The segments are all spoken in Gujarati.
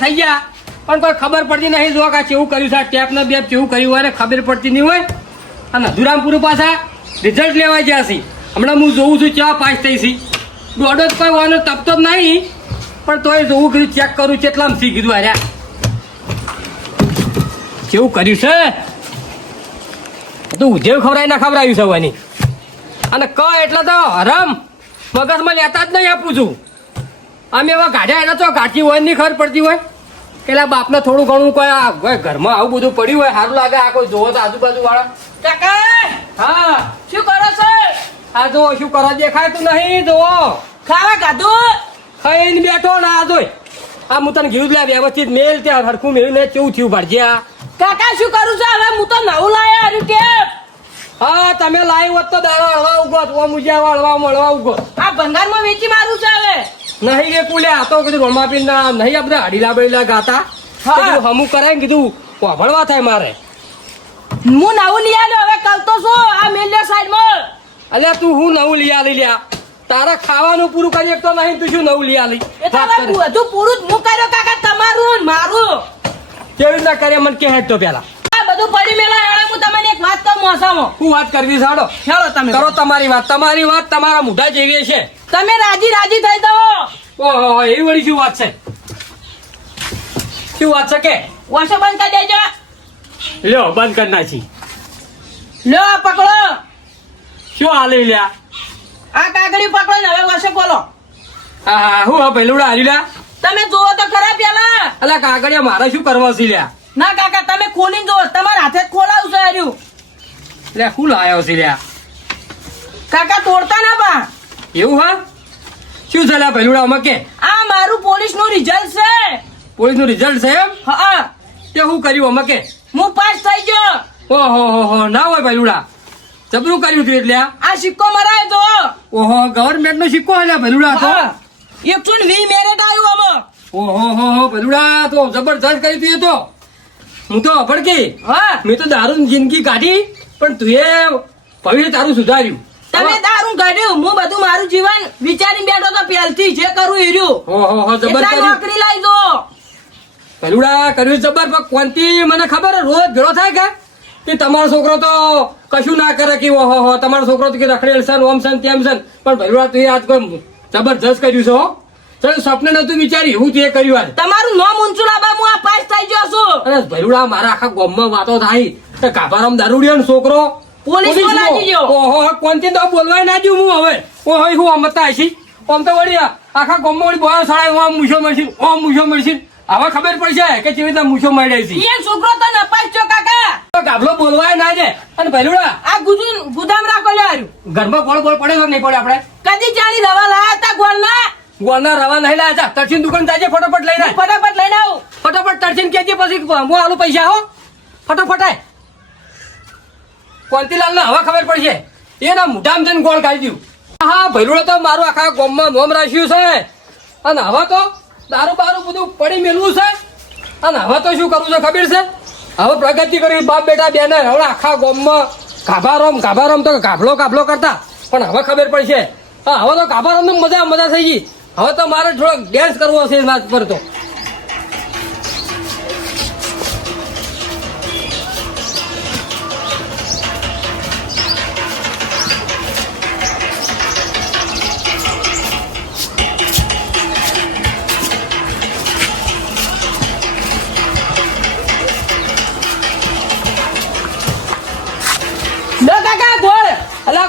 થઈ ગયા પણ કોઈ ખબર પડતી નહીં. જો આ કેવું કર્યું છે, ટેપ ને બેપ કેવું કર્યું હોય ને ખબર પડતી નહીં હોય. અને અધુરામપુર પાછા રિઝલ્ટ લેવા ગયા છે. હમણાં હું જોઉં છું ચા પાસ થઈ છે. દોડો જ કોઈ વાનો તપતો જ નહીં, પણ તોય જોવું કીધું ચેક કરું કેટલામ શી કીધું હાર્યા કેવું કર્યું છે. તું ઉધેવ ખવડાવી ના ખવડાવ્યું છે વાની. અને ક એટલે તો હરમ મગજમાં લેતા જ નહીં આપું છું. અમે એવા ગાઢ્યા એના તો ગાંઠી હોય નહીં ખબર પડતી હોય. પેલા બાપને થોડું ઘણું કોઈ ઘરમાં આવું બધું પડ્યું હોય સારું લાગે. આ કોઈ જોવો તો આજુબાજુ વાળા. કાકા હા શું કરો છો? આ જો શું કરો દેખાય તું નહીં. જોવો ખાવા ખાધું? ખાઈને બેઠો ને આ જોઈ. આ હું તને ઘીવું લે વ્યવસ્થિત મેલ ત્યાં હરખું મેળ્યું ને કેવું થયું ભાડજે. આ કાકા શું કરું છું હવે? હું તો નવું લાયા હારું કે. હા તમે લાવી હોત તો દાડો હળવા ઉગો તો મુજિયા હળવા મળવા ઉગો. આ ભંગારમાં વેચી મારું છે હવે. નહીં કે કુલે આ તો કીધું રમાપીન ના નહીં આપણે હડીલા બડીલા ગાતા. કીધું હમું કરાય ને કીધું વાભળવા થાય મારે. હું નવું લઈ આવ્યો હવે કરતો છું આ મેલ્યો સાઈડમાં. અલ્યા તું હું નવું લઈ આલી લ્યા. તારા ખાવાનું પૂરું કરી શકતો નહીં તું શું નવું લઈ આલી. એ તો હવે બધું પૂરું જ હું કર્યો કાકા, તમારું ને મારું. કેવી રીતના કરે મને કહે તો પેલા. આ બધું પડી મેલા હેડો. હું તમને એક વાત કહું મોસામાં. હું વાત કરવી સાડો હેડો તમે કરો તમારી વાત. તમારી વાત તમારા મોઢા જેવી છે. તમે રાજી રાજી થઈ જાઓ. ઓહો એવી વળી શું વાત છે? શું વાત છે કે? વોશો બંધ કરી દેજો. લ્યો બંધ કરી નાખી. લ્યો આ પકડો. શું હાલે લ્યા? આ કાગળી પકડો ને હવે વોશો બોલો. હા હું હા પેલું હારી લ્યા. તમે જોવો તો ખરા પેલા. અલ્યા કાગળિયા મારે શું કરવા છે લ્યા? ના કાકા તમે ખોલીને જોવો. તમારા હાથે જ ખોલાવશે હાર્યું. લ્યા શું લાયો છે લ્યા? કાકા તોડતા ના બા. એવું હા? શું છે લ્યા પેલું આમાં કે? આ મારું પોલીસ નું રિઝલ્ટ છે. પોલીસ નું રિઝલ્ટ છે એમ? હા તે શું કર્યું આમાં કે? હું પાસ થઈ ગયો. ઓહો હો ના હોય પેલુડા જબરું કર્યું તું એટલે. આ સિક્કો મરાય તો. ઓહો ગવર્મેન્ટ નો સિક્કો હે પેલુડા તો. 120 મેરિટ આવ્યું આમાં. ઓહો હો પેલુડા તો જબરજસ્ત કર્યું તું એ તો. હું તો અભડકી હા મેં તો દારૂ જિંદગી કાઢી પણ તું એ ભવિષ્ય તારું સુધાર્યું. તમે દારૂ કાઢ્યું. હું બધું મારું જીવન વિચારી બેઠો તો પહેલથી જે કરું એ રહ્યું. ઓહો જબર એટલા કર્યું નોકરી લાવી દો. પેલુડા કર્યું જબર. પણ કોનથી મને ખબર રોજ ભેળો થાય કે તમારો છોકરો તો કશું ના કરે કે ઓહો તમારો છોકરો તો કે રખડેલ છે ઓમ છે તેમ છે. પણ પેલુડા તું આજ કોઈ જબરજસ્ત કર્યું છે હો. ચાલ સપને નતું વિચારી હું તે કર્યું આજ. તમારું નામ ઊંચું લાવવા હું આ પાસ થઈ ગયો છું. અરે ભૈરુડા મારા આખા ગામમાં વાતો થાય કે કાભારામ દારૂડિયો ને છોકરો પોલીસમાં લાગી ગયો. ઓહો કોનથી તો બોલવાય ના દઉં હું હવે. ઓહો હું અમતા આશી આમ તો વળી આખા ગામમાં વળી બોયા સડાય ઓમ મૂછો મળશે ઓમ મૂછો મળશે. હવે ખબર પડશે કે કેવી રીતે મૂછો મળે છે. એ છોકરો તો નપાસ છો કાકા. ગાભલો બોલવાય ના જાય. અને ભૈરુડા આ ગુદામ રાખો લે હારું. ઘરમાં ગોળ ગોળ પડે તો નહીં પડે આપણે. કદી જાણી રવા લાયા તા ગોળના. ગોળના રવા નહીં લાયા તા. તરસીન દુકાન જાજે ફટાફટ લઈને આય. ફટાફટ લઈને આવું. ફટાફટ તરસીન કેજે પછી હું આલું પૈસા હો. ફટાફટ આય. કોંતીલાલ ને હવે ખબર પડશે. એના મોઢામાં જઈને ગોળ કાઢી દઉં. હા ભૈરુડો તો મારું આખા ગામમાં નોમ રાખ્યું છે. અને હવે તો દારૂ બારૂ બધું પડી મેળવું છે. અને હવે તો શું કરવું છે ખબર છે? હવે પ્રગતિ કરી બાપ બેટા બેને હવે આખા ગામમાં ગાભારામ તો ગાભલો કરતા. પણ હવે ખબર પડશે. હા હવે તો ગાભારામ તો મજા થઈ ગઈ. હવે તો મારે થોડોક ડેન્સ કરવો છે વાત પર તો.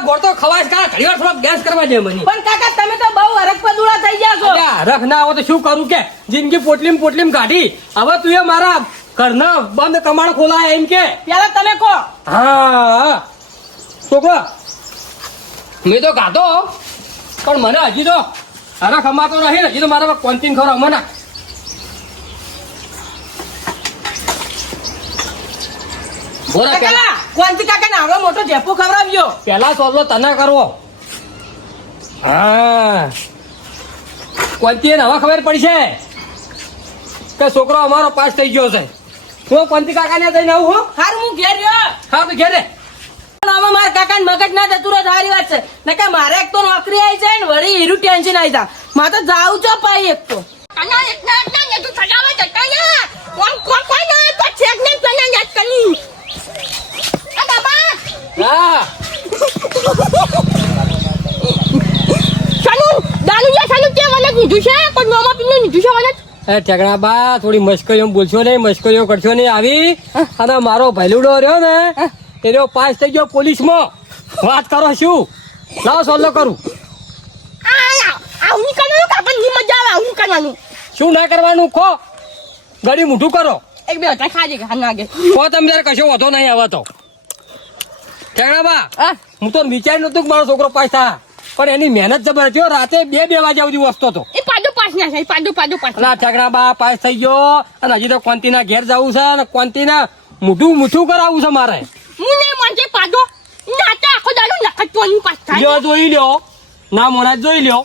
ગોળ તો ખવાય કા ઘણી વાર થોડોક ડેન્સ કરવા દે મને. પણ કાકા તમે તો બહુ હરખપદુડા થઈ ગયા છો. હરખ ના હોય તો શું કરું કે જિંદગી પોટલીમ કાઢી. હવે તું એ મારા ઘરના બંધ કમાણ ખોલાય એમ કે પેલા તમે કહો. હા છોકરો મેં તો ગાતો પણ મને હજી તો હરખ અમાતો નહીં. હજી તો મારા કોન્ટીન ખરો મને બોલા કાકા કોણથી કાકા ને આવડો મોટો જેપો ખવડાવ્યો. પેલા સોલો તને કરવો. હા કોંતી હવે ખબર પડશે કે છોકરો અમારો પાસ થઈ ગયો છે. હું કોંતી કાકા ને જઈને આવું હો. હારું હું ઘેર રહ્યો. હા તો ઘેરે મારા કાકા ને મગજ ના જતું રહે સારી વાત છે. ને કે મારે એક તો નોકરી આવી જાય ને વળી હીરું ટેન્શન આવી જાય. મારે તો જાવું છો પાઈ એક તો કના એટલા ને તું સજાવા જતા ને કોઈ ના તો છેક ને કના યાદ કરી આ બાબા હા સાનુ દાનુયા સાનુ કે મને કીધું છે કોઈ નોમા પીને કીધું છે મને એ ઠેકડા બા થોડી મસ્કરીઓ બોલશો નહીં, મસ્કરીઓ કરશો નહીં આવી. અને મારો ભૈલુડો રહ્યો ને એ રહ્યો પાસ થઈ ગયો પોલીસમાં. વાત કરો શું? લાવો સોલ્વ કરું. આવું કરવાનું કાપન ની મજા આવે આવું કરવાનું શું ના કરવાનું ખો ગડી મૂઠું કરો. એક બે હતા ખાજે કે હા આગે કો તમે જરા કશો વધો નહીં આવે તો ઠેકડા બા હા હું તો વિચાર્યું નતું કે મારો છોકરો પાસ થાય, પણ એની મહેનત જબર હતી હો. રાતે 2 વાગ્યા સુધી વસતો હતો. એ પાડો પાસ ના છે પાડો પાસ અલા ઠેકડા બા પાસ થઈ ગયો અને હજી તો કોંતીના ઘેર જવું છે અને કોંતીના મૂઠું કરાવવું છે મારે. હું નહીં માનજે પાડો ના તો આખો દાડો નખતો ની પાસ થાય લ્યો જોઈ લ્યો ના મોના જોઈ લ્યો.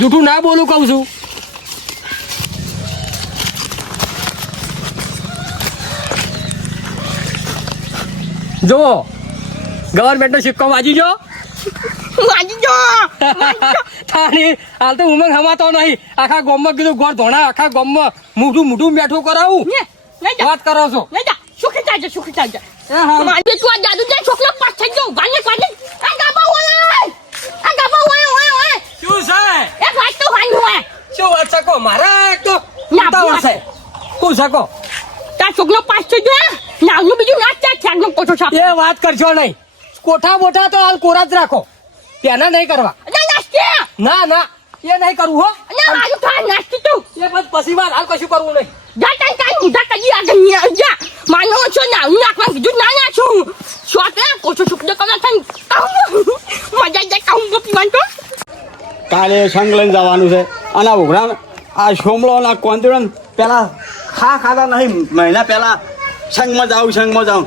જૂઠું ના બોલું કહું છું. જો ગવર્મેન્ટ નો સિક્કો વાજી જો વાજી જો થાળી હાલ તો ઉમંગ હમાતો નહીં. આખા ગામમાં કીધું ગોળ ધોણા આખા ગામમાં મૂઠું મેઠું કરાવું. ને વાત કરો છો સુખી થાય મારે તું આ દાદુ જાય છોકરો પાસ થઈ ગયો ગાને આ ગાબા ઓય શું છે એક વાત તો વાંધો હોય શું વાત શકો મારા એક તો ના, ઉતાવળ છે. શું શકો તાર છોકરો પાસ થઈ ગયો નાનું બીજું ના ચાર ચાર નો પોછો છાપ એ વાત કરશો નહીં. કોઠા બોઠા તો હાલ કોરા જ રાખો, તેના નહીં કરવા. ના એ નહીં કરવું હો. મારું થાય નાસ્તી તું એ બસ પછી વાત હાલ કશું કરવું નહીં. જાતા કાઈ મુદા કરી આગળ ની જા માનો છો નાનું નાખવા કીધું ના છું છોકરા પોછો છોકરો કના થાય મજા જાય કાઉં પીવાન તો કાલે સંગ લઈને જવાનું છે અને આ ઉઘરાણ આ સોમળો અને આ કોંદડો પેલા ખાતા નહીં. મહિના પહેલા સંગમાં જાઉં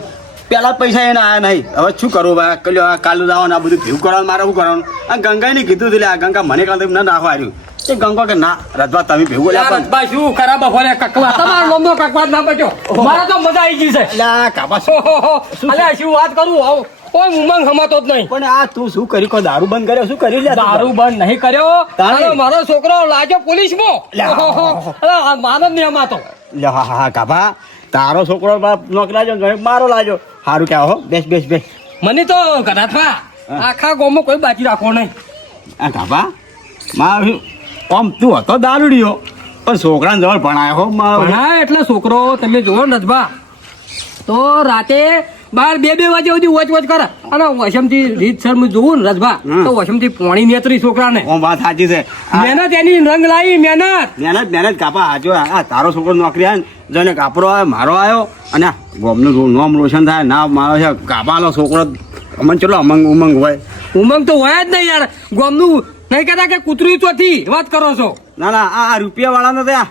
પેલા પૈસા એને આયા નહીં. હવે શું કરવું ભાઈ કલ્યો આ કાલું જવાનું આ બધું ભેગું કરવાનું મારે શું કરવાનું. આ ગંગાને કીધું એટલે આ ગંગા મને કાલ ના નાખવા આવ્યું એ ગંગા કે ના રજવા તમે ભેગું યાર બા શું ખરાબ બફોરે કકવા તમારો લોમનો કકવા ના બચ્યો. મારે તો મજા આવી ગઈ છે. એટલે આ કાબા અલ્યા શું વાત કરું આવ કોઈ ઉમંગ હમાતો જ નહીં. પણ આ તું શું કરી કોઈ દારૂ બંધ કર્યો શું કર્યું લે દારૂ બંધ નહીં કર્યો તારે? અને મારો છોકરો લાગ્યો પોલીસમાં. માનવ નહીં હમાતો. લે હા કાબા તારો છોકરો નોકરી લાગ્યો મારો લાગ્યો સારું કે હો બેસ મને તો કદાચમાં આખા ગામમાં કોઈ બાકી રાખો નહીં. આ કાબા મારું આમ તું હતો દારૂડિયો પણ છોકરાને જવળ ભણાયો હો ભણાય એટલે છોકરો તમે જુઓ નજબા તો રાતે 12 વાગ્યા સુધી વચ કરે અને વશમથી રીતસર હું જોઉં ને રજભા તો વશમથી પોણી નેતરી છોકરાને. ઓમ વાત સાચી છે મહેનત એની રંગ લાવી મહેનત કાપા હાજો આ તારો છોકરો નોકરી આવે ને જોઈને કાપરો આવ્યો મારો આવ્યો અને આ ગામનું નામ રોશન થાય ના મારો છે કાપાનો છોકરો અમન ચલો ઉમંગ હોય. ઉમંગ તો હોય જ નહીં યાર. ગામનું નહીં કહેતા કે કૂતરું ચોથી વાત કરો છો. ના આ રૂપિયા વાળા ને ત્યાં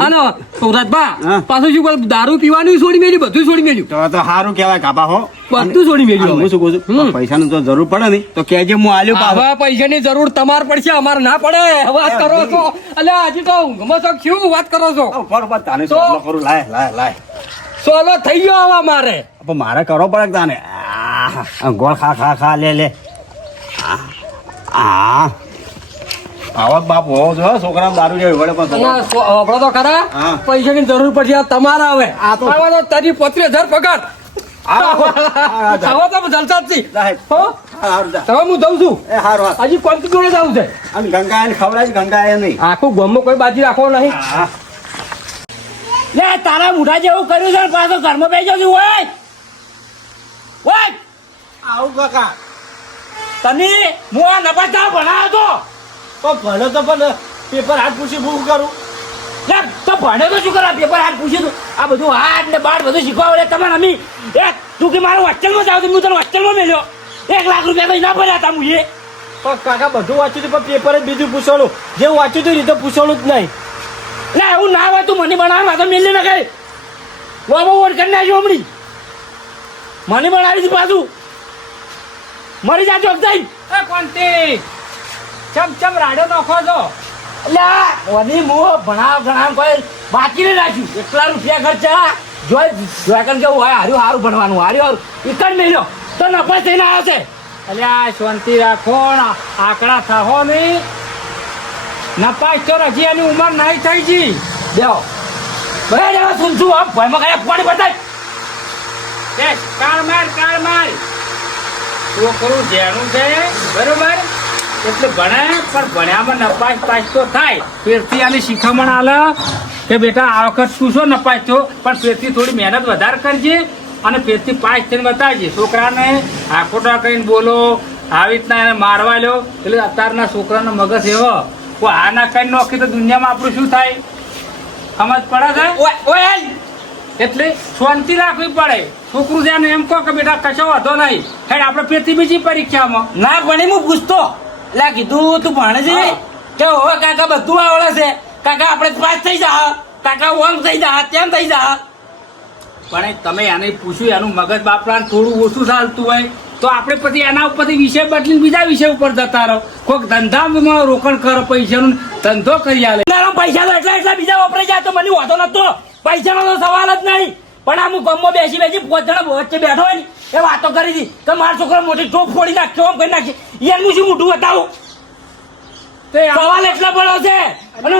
હાલો તો રજભા હા. પાછું શું કરું? દારૂ પીવાનું છોડી મેલ્યું, બધું છોડી મેલ્યું, તો સારું કહેવાય કાપા હો બધું છોડી અને મેલ્યું. હું શું કહું છું પૈસાની તો જરૂર પડે ને તો કહેજે હું આલ્યો પાછો. આવા પૈસાની જરૂર તમારે પડશે, અમારે ના પડે. વાત કરો છો અલ્યા હજી તો ઊંઘમાં છો શું વાત કરો છો? બરોબર તાને તો- સોલો કરું લાય સોલો થઈ ગયો આવા મારે. પણ મારે કરવો પડે કે તાને આ ગોળ ખા લે આવા બાપ હોવો જો છોકરા દારૂ જેવી વડે પણ અને વાપરો તો ખરા હા. પૈસાની જરૂર પડશે આ તમારે હવે. આ તો- આવા તો તારી 35,000 પગાર. આવા તો જલસા જ છે. સાહેબ. હો? હારું જા. હવે હું જઉં છું. એ હારું હાર હજી કોણ જોડે જવું છે? અને ગંગા એને ખવડાય ગંગા એ નહીં આખું ગામમાં કોઈ બાજી રાખવો નહીં. હા લે તારા મુઠા જેવું કર્યું છે ને પાછો ઘરમાં બેસી જજો ઓય આવું કાકા તને હું આ નપાતા ભણાવ્યો તો ભલે તો પણ પેપર હાથ પૂછી હું કરું લે તો ભણે તો શું કરા પેપર હાથ પૂછ્યું તું આ બધું હાથ ને બાટ બધું શીખવાડે તમારે અમી તું કે મારું હોસ્ટેલમાં જાવ હું તને હોસ્ટેલમાં મેલ્યો 1 લાખ રૂપિયા કઈ ના ભર્યા હતા હું એ પણ કાકા બધું વાંચ્યું હતું પણ પેપર જ બીજું પૂછવાનું જે વાંચ્યું હતું એ તો પૂછવાનું જ નહીં લે એવું ના હોય તું મને ભણાવ તો મેલી ના કઈ બહુ વોટ કરી નાખ્યો હમણી મને ભણાવી દીધું પાછું મરી જા ચોક જઈ એ કોંતી ચમ રાડો નાખો છો. એટલે વધી હું ભણાવ કોઈ બાકી નહીં રાખ્યું એટલા રૂપિયા ખર્ચા જોઈ કેવું હોય હારું ભણવાનું હારું એકડ મેલ્યો તો નફા થઈને આવ્યો છે અલ્યા શાંતિ રાખો ને આંકડા થાહો નહીં. નપાસ તો હજી એની ઉંમર નહીં થઈ જી દેવો ભાઈ દેવો સુન છું આમ ભાઈમાં કયા પાણી બતાય એ કાળ માર છોકરું જેનું છે બરોબર એટલે ભણે પણ ભણ્યામાં નપાસ પાસ તો થાય ફેરથી આની શિખામણ આલે કે બેટા આ વખત તું શું નપાસ થયો પણ ફેરથી થોડી મહેનત વધારે કરજે અને ફેરથી પાસ થઈને બતાવજે છોકરાને આખોટા કરીને બોલો આવી રીતના એને મારવા લ્યો એટલે અત્યારના છોકરાનો મગજ એવો કોઈ આ ના કરીને નોખી તો દુનિયામાં આપણું શું થાય સમજ પડે છે ઓય એટલે શાંતિ રાખવી પડે છોકરું છે એમ કહો કે બેટા કશો વાંધો નહીં હેડ આપણે ફેરથી બીજી પરીક્ષામાં ના ભણી હું પૂછતો એટલે કીધું તું ભણે છે કે હવે કાકા બધું આવડે છે કાકા આપણે પાસ થઈ જા કાકા ઓમ થઈ જા તેમ થઈ જા પણ તમે એને પૂછ્યું એનું મગજ બાપરાને થોડું ઓછું ચાલતું હોય તો આપણે પછી એના ઉપરથી વિષય બદલીને બીજા વિષય ઉપર જતા રહો કોઈક ધંધામાં રોકાણ કરો પૈસાનું ધંધો કરી આલે પૈસા તો એટલા બીજા વપરાઈ જાય તો મને વાંધો નતો પૈસાનો તો સવાલ જ નહીં પણ આમ ગમમાં બેસી 5 જણા વચ્ચે બેઠો હોય ને એ વાતો કરી હતી કે મારો છોકરો મોટી ટોપ ફોડી નાખશે ઓમ કરી નાખશે એનું શું મોટું બતાવું તે સવાલ એટલા પડો છે અને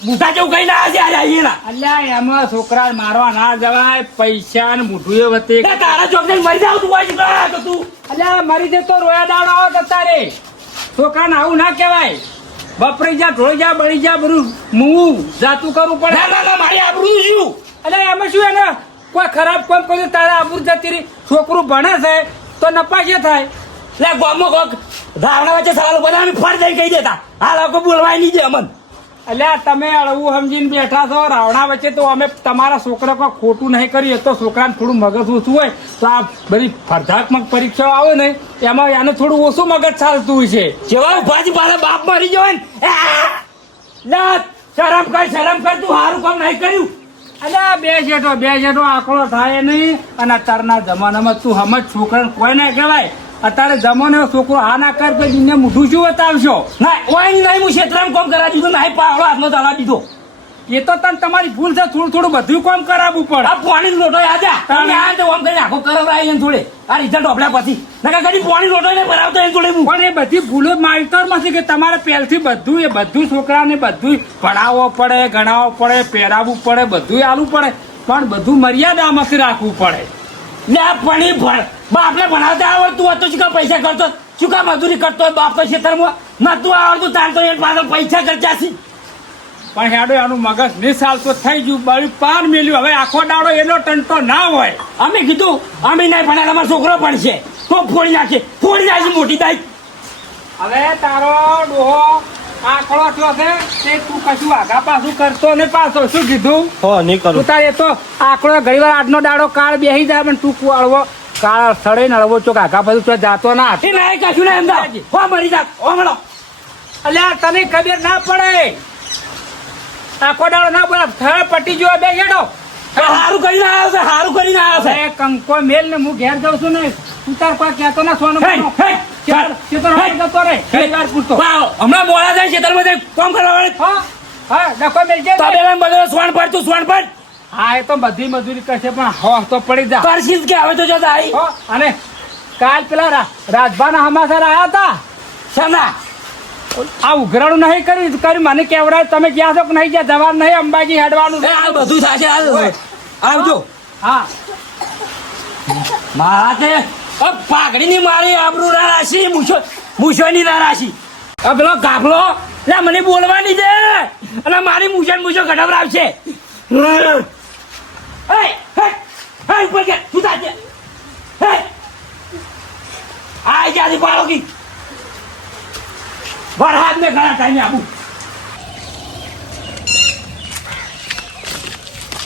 મોટા જેવું કઈ ના છે આજે આવીએ અલ્યા એમાં છોકરા મારવા ના જવાય પૈસા ને મોઢું એ વતે તારા ચોક મરી જાવ તું હોય તો તું અલ્યા મરી જતો રોયા દાડો આવો જતા રે છોકરાને આવું ના કહેવાય બપરી જા ઢોળી જા બળી જા બધું મું જાતું કરવું પડે ના ના ના મારી આબરૂ શું અલ્યા એમાં શું એને કોઈ ખરાબ કામ કર્યું તારા આબરૂ જતી રહી છોકરું ભણે છે તો નપાશે થાય લે ગામમાં કોક ધાવણા વચ્ચે સવાલો બધા ફળ દઈ કહી દેતા આ લોકો બોલવાય નહીં દે અમન અલ્યા તમે અળવું સમજીને બેઠા છો રાવણા વચ્ચે તો અમે તમારા છોકરા કોઈ ખોટું નહીં કર્યું તો છોકરાને થોડું મગજ ઓછું હોય તો આ બધી સ્પર્ધાત્મક પરીક્ષાઓ આવે ને એમાં એને થોડું ઓછું મગજ ચાલતું હોય છે જેવા ઉભાજી પાછા બાપ મરી જવાય ને શરમ કર તું સારું કામ નહીં કર્યું અલ્યા બે જેઠો આંકડો થાય નહીં અને અત્યારના જમાનામાં તું સમજ છોકરાને કોઈ ના કહેવાય અત્યારે જમાનો છોકરો આ ના કર તો દિને મોઢું શું બતાવશો ના ઓય નહીં હું ક્ષેત્રમાં કામ કરાવી દીધું નહીં પાવડો હાથમાં ચલાવી દીધો એ તો તને તમારી ભૂલ છે થોડું બધું કામ કરાવવું પડે આ પાણી લોટો આજા તમે આ તો આમ કરીને આખો કરાવ આવી એને થોડે આ રિઝલ્ટ ઓપડ્યા પછી નકા કદી પાણી લોટો ને ભરાવતો એને થોડે પણ એ બધી ભૂલો માસ્ટરમાંથી કે તમારે પહેલથી બધું છોકરાને બધું ભણાવવો પડે ગણાવવો પડે પહેરાવવું પડે બધું આલવું પડે પણ બધું મર્યાદામાંથી રાખવું પડે લે પાણી બાપને ભણાવતા આવડતું હોય તો શું કામ પૈસા કરતો શું કામ મજૂરી કરતો હોય બાપ તો ખેતરમાં નતું આવડતું તાર તો એ પાછળ પૈસા ખર્ચાશી પણ હેડો એનું મગજ નિશાલ તો થઈ ગયું બળી પાર મેલ્યું હવે આખો દાડો એનો ટંટો ના હોય અમે કીધું અમે નહીં ભણ્યા અમારો છોકરો પણ છે તો ફોડી નાખે મોટી દાઈ હવે તારો ડોહો આંકડો થયો છે તે તું કશું આગા પાછું કરતો ને પાછો શું કીધું નહીં તું તારે તો આંકડો ઘણી વાર આજનો દાડો કાળ બેસી જાય પણ તું અળવો કાળ સડે ને અળવો ચોક આગા પાછું તો જાતો ના એ નહીં કશું નહીં અમદાવાદ હો મરી જા હો મળો અલ્યા તને ખબર ના પડે આખો દાડો ના બોલા થળ પટી જો બે હેડો હારું કરીને આવ્યો છે હારું કરીને આવ્યો છે એ કંકો મેલ ને હું ઘેર જાઉં છું ને તું તાર કોઈ કહેતો ના સોનું હમણાં મોડા જાય ખેતરમાં કામ કરવા વાળે હા ડખો મેલ છે તબેલા બધો સ્વાણ પડ તું સ્વાણ પડ હા એ તો બધી મજૂરી કરશે પણ હો તો પડી જા કરશીશ કે હવે તો જતા આવી હો અને કાલ પેલા રાજભાના હમાસર આયા હતા શાના આ ઉઘરાણું નહીં કર્યું મને કેવડાય તમે ગયા છો કે નહીં ગયા જવાનું નહીં અંબાજી હેડવાનું આ બધું થશે આવજો હા મારા તે પાઘડી ની મારી આબરૂ ના રાશી મૂછો ની ના રાશી પેલો કાફલો લે મને બોલવાની દે અને મારી મૂછો ગઢવરાવશે ઉપર કે તું તાજે આ જાદી પાડો કી વરહાદ ને ઘણા ટાઈમે આપું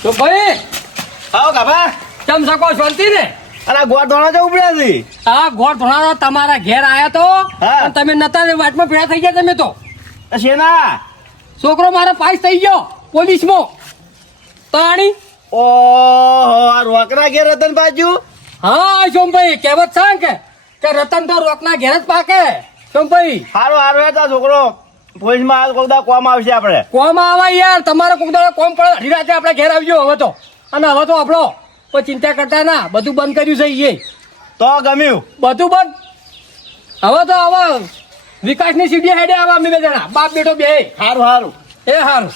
તો ભાઈ આવો કાપા ચમ શકો શાંતિ ને અરે ગોળ ધોણા જવું પડે છે હા ગોળ ધોણાનો તમારા ઘેર આયા તો હા. અને તમે નતા ને વાટમાં પીડા થઈ ગયા તમે તો શેના છોકરો મારો પાસ થઈ ગયો પોલીસમાં તાણી ઓહો આ રોકના ઘેર રતન બાજુ હા સોમભાઈ કહેવત છે કે રતન તો રોકના ઘેર જ પાકે સોમભાઈ હારો હેતા છોકરો પોલીસમાં હાલ કોકદા કોમ આવશે આપણે કોમ આવે યાર તમારે કોક દાડો કોમ પડે અઢી રાતે આપણે ઘેર આવજો હવે તો અને હવે તો આપણો કોઈ ચિંતા કરતા ના બધું બંધ કર્યું છે એ તો ગમ્યું બધું બંધ હવે તો હવે વિકાસની સીડી હેડે આવા અમે બે જણા બાપ બેટો બે સારું સારું એ હારું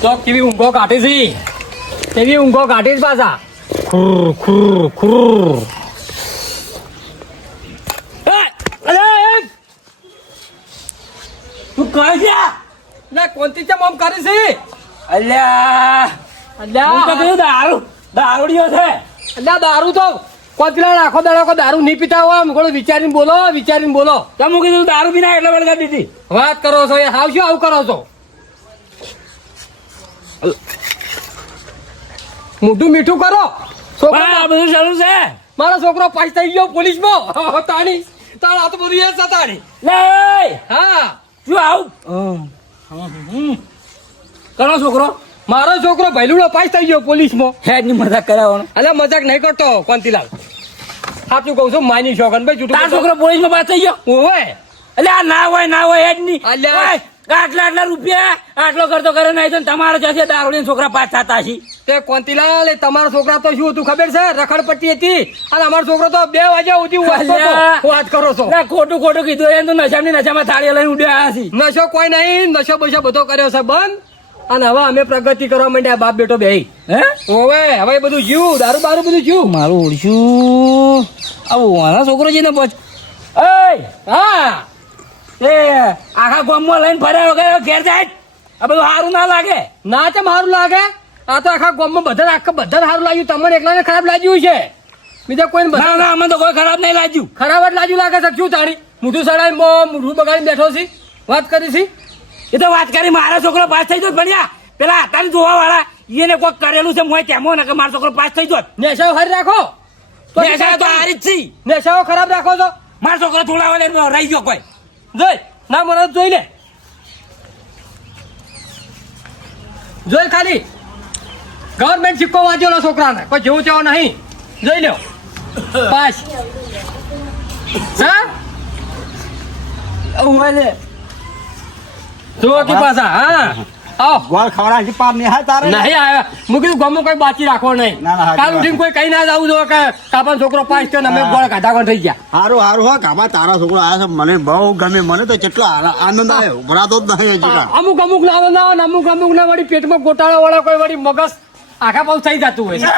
તો કેવી ઊંઘો કાઢી છે કેવી ઊંઘો કાઢી છે પાછા ખુર ખુર ખુર તું કહે છે લે કોનથી ચમ આમ કરી છે અલ્યા હું તો અલ્યા કીધું દારૂડિયો છે અલ્યા દારૂ તો કોતલા આખો દાડો કોઈ દારૂ નહીં પીતા હોય આમ થોડું વિચારીને બોલો તમે હું કીધું દારૂ પીના એટલે વળગા દીધી વાત કરો છો એ હાવ શું આવું કરો છો મોઢું મીઠું કરો છોકરો આ બધું ચાલુ છે મારો છોકરો પાસ થઈ ગયો પોલીસમાં તાણી તાણ આ તો બધું એ છે તાણી લે હા શું આવું કરો છોકરો મારો છોકરો ભૈલુડો પાસ થઈ ગયો પોલીસમાં હેડ ની મજાક કરાવવાનો અલ્યા મજાક નહીં કરતો કોંતીલાલ સાચું કહું છું માની શોખન ભાઈ જૂઠું તાર છોકરો પોલીસ માં પાસ થઈ ગયો ઓવે એટલે આ ના હોય હેડ ની અલ્યા. ઓય, આટલા રૂપિયા આટલો કરતો કરે નહીં તો તમારો જશે દારૂડી છોકરા પાસ થતા છે તે કોંતીલાલ એ તમારા છોકરા તો શું હતું ખબર છે રખડપટ્ટી હતી અને અમારો છોકરો તો 2 વાગ્યા સુધી વાંચતો હતો. અલ્યા. વાત કરો છો ના, ખોટું કીધું એમ તો નશામાં થાળી લઈને ઉડ્યા છે નશો કોઈ નહીં નશો બશો બધો કર્યો છે બંધ અને હવે અમે પ્રગતિ કરવા માંડ્યા બાપ બેટો બે હે ઓવે હવે એ બધું જીવ દારૂ બારૂ બધું જીવ મારું ઓળશું આવું મારા છોકરો છે ને પછ હા એ આખા ગામમાં લઈને ફર્યા વગર ઘેર જાય આ બધું સારું ના લાગે ના ચમ સારું લાગે આ તો આખા ગામમાં બધા સારું લાગ્યું તમને એકલાને ખરાબ લાગ્યું છે બીજા કોઈને ના ના અમને તો કોઈ ખરાબ નહીં લાગ્યું ખરાબ જ લાગ્યું લાગે છે શું તારી મોઢું સડાઈ મોઢું બગાડીને બેઠો છે વાત કરી છે એ તો વાત કરી મારા છોકરો પાસ થઈ જોત ભણ્યા પેલા હતા જોવા વાળા એને કોઈ કરેલું છે મોય તેમ ને કે મારો છોકરો પાસ થઈ જોત નેશાઓ હારી રાખો તો તો હારી જ છે નેશાઓ ખરાબ રાખો છો મારો છોકરો થોડા વાલે રહી ગયો કોઈ જોઈ ના મને જોઈ લે જોઈ ખાલી ગવર્મેન્ટ સિક્કો વાંચેલો છોકરાને કોઈ જેવું ચાવો નહીં જોઈ લ્યો પાસ સર જુઓ કે પાછા હા આવો ગોળ ખવડા છે પાર નહીં હા તારે નહીં આવ્યા હું કીધું ગમો કોઈ બાકી રાખો નહીં ના, ના, કાલ ઉઠીને કોઈ કઈ ના જવું જો કે કાપાનો છોકરો પાસ થયો ને અમે હા. ગોળ કાઢા કોણ થઈ ગયા સારું સારું હા કામા તારા છોકરો આવ્યા છે મને બહુ ગમે મને તો કેટલો આનંદ આવ્યો ભરાતો જ નહીં હજી કાં. અમુક ના આવે ને અમુક ના વળી પેટમાં ગોટાળો વાળા કોઈ વળી મગજ આખા પાઉ થઈ જતું હોય છે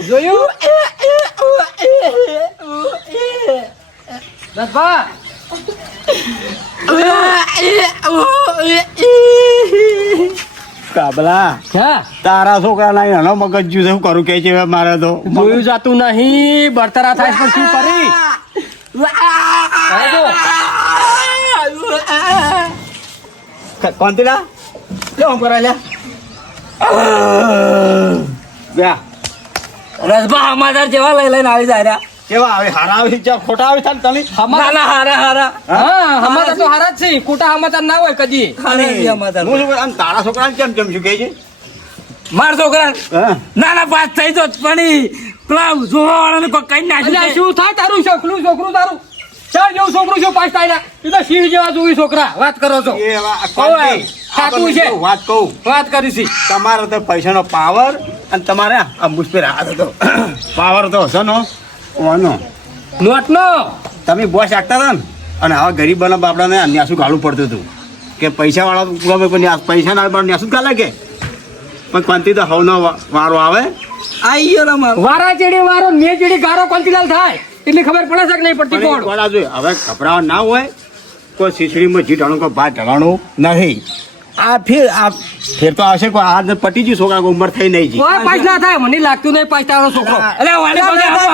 જોયું દસભા કાબલા હા તારા છોકરા ના એનો મગજ જ્યું છે શું કરું કે છે હવે મારે તો જોયું જાતું નહીં બળતરા થાય પણ શું કરી કોંતીલા કેવું કરે લ્યા બ્યા રસભા સમાચાર જેવા લઈને આવી જાય કેવા આવે હારા આવે છે ખોટા આવે છે તને ના ના હારા હા સમાચાર તો હારા જ છે ખોટા સમાચાર ના હોય કદી હું શું કરું? આમ તારા છોકરા કેમ કેમ શું કહે છે મારા છોકરા હા ના ના પાસ થઈ જોત પણ ઈ પેલા જોવા વાળાને કોઈ કઈ એટલે નાખ્યું શું થાય તારું છોકરું તારું ચાર જેવું છોકરું શું પાસ થાય એ તો સિંહ જેવા જોવી છોકરા વાત કરો છો એ વા- ઓવે, કોંતી, સાચું છે. આ વાત કહું વાત કરી છે તમારે તો પૈસાનો પાવર અને તમારે આ મુશ્કેલ હાથ હતો પાવર તો હશે નો ઓનો નોટ નો તમે બોસ રાખતા હતા ને અને હવે ગરીબોના બાપડાને ન્યાસું ગાળું પડતું હતું કે પૈસાવાળા ગમે પણ પૈસા ના પણ ન્યાસું ગાલે કે પણ કોંતી તો હવનો વારો આવે આઈ ગયો ને મારો વારા ચેડી વારો મે ચેડી ગારો કોંતીલાલ થાય એટલી ખબર પડે છે કે નહીં પડતી પણ કોણ એક વાળા જોઈએ હવે ગભરાવા ના હોય કોઈ શીશડીમાં જીટાણું કોઈ ભાત ઢળાણું નહીં આ ફેર તો આવશે કોઈ આ પટી ગયું છોકરા કોઈ ઉંમર થઈ નહીં જી કોઈ પાસ ના થાય મને લાગતું નહીં પાસ તારો છોકરો અલે વાલે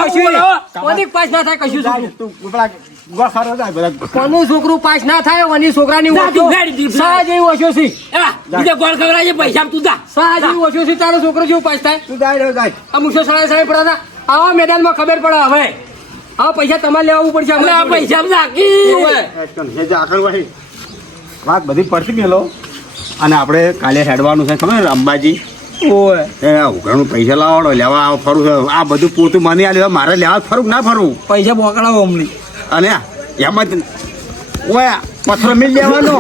કશું કોની પાસ ના થાય કશું છોકરું તું પેલા ગોળ ખાવા જાય બધા કોનું છોકરું પાસ ના થાય ઓની છોકરાની જા, તું ઓછો ગાડી દીધી. સા જેવી ઓછો છે બીજા ગોળ ખવડાવજે પૈસા તું જા સા જેવી ઓછો છે તારો છોકરો જેવું પાસ થાય તું જાય જાય અમુક સો સાડા પડ્યા હતા આવા મેદાનમાં ખબર પડે હવે આ પૈસા તમારે લેવું પડશે અલે આ અમારી જોડે. પૈસા નાખી ઓવે. આકરવાહી વાત બધી પડતી મેલો અને આપણે કાલે હેડવાનું છે ખબર અંબાજી ઓય એ ઉઘરાણું પૈસા લાવવાનો લેવા આવો ફરું છે આ બધું પોતું મને આ લેવા મારે લેવા ફરું કે ના ફરવું પૈસા બોકડાવો અમલી અને એમાં જ ઓય પથ્થર મિલ લેવાનો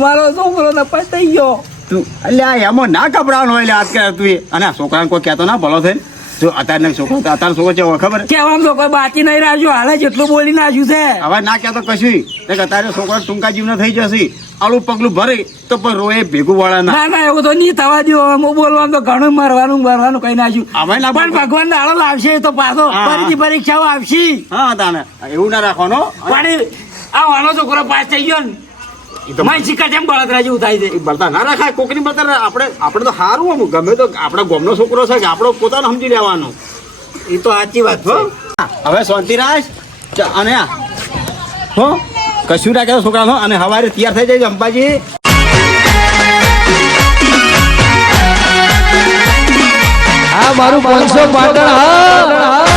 મારો છોકરો નપાસ થઈ ગયો. તું અલ્યા એમાં ના ગભરાવાનો હોય આજકાલ તું અને આ છોકરાને કોઈ કહેતો ના ભલો થઈને જો અત્યારનો છોકરો છે ખબર કહેવાનું તો કોઈ બાકી નહીં રાખ્યું, હાલે જેટલું બોલી નાખ્યું છે. હવે ના કહેતો કશું અત્યારે છોકરો ટૂંકા જીવનો થઈ જશે આલું પગલું ભરે તો પણ રોએ ભેગું વાળા ના ના ના એવું તો નહીં થવા દો. હું બોલવાનું તો ઘણું મરવાનું કઈ નાખ્યું. હવે ના પણ ભગવાન દાડો લાવશે તો પાછો હા. ફરીથી પરીક્ષાઓ આવશે. હા તાને એવું ના રાખવાનો પણ આ વાનો છોકરો પાસ થઈ ગયો ને ઈ તો મારી શિકાર જેમ બળતરા જેવું થાય છે. એ બળતા ના રાખાય કોકની બળતા આપણે તો સારું આમ ગમે તો આપણા ગામનો છોકરો છે કે આપણો પોતાનો સમજી લેવાનો એ તો સાચી વાત છે. હવે શાંતિ રાખ અને હો કશું રાખે છોકરા અને સવારે તૈયાર થઈ જાય અંબાજી આ મારું 500 પાટણ હા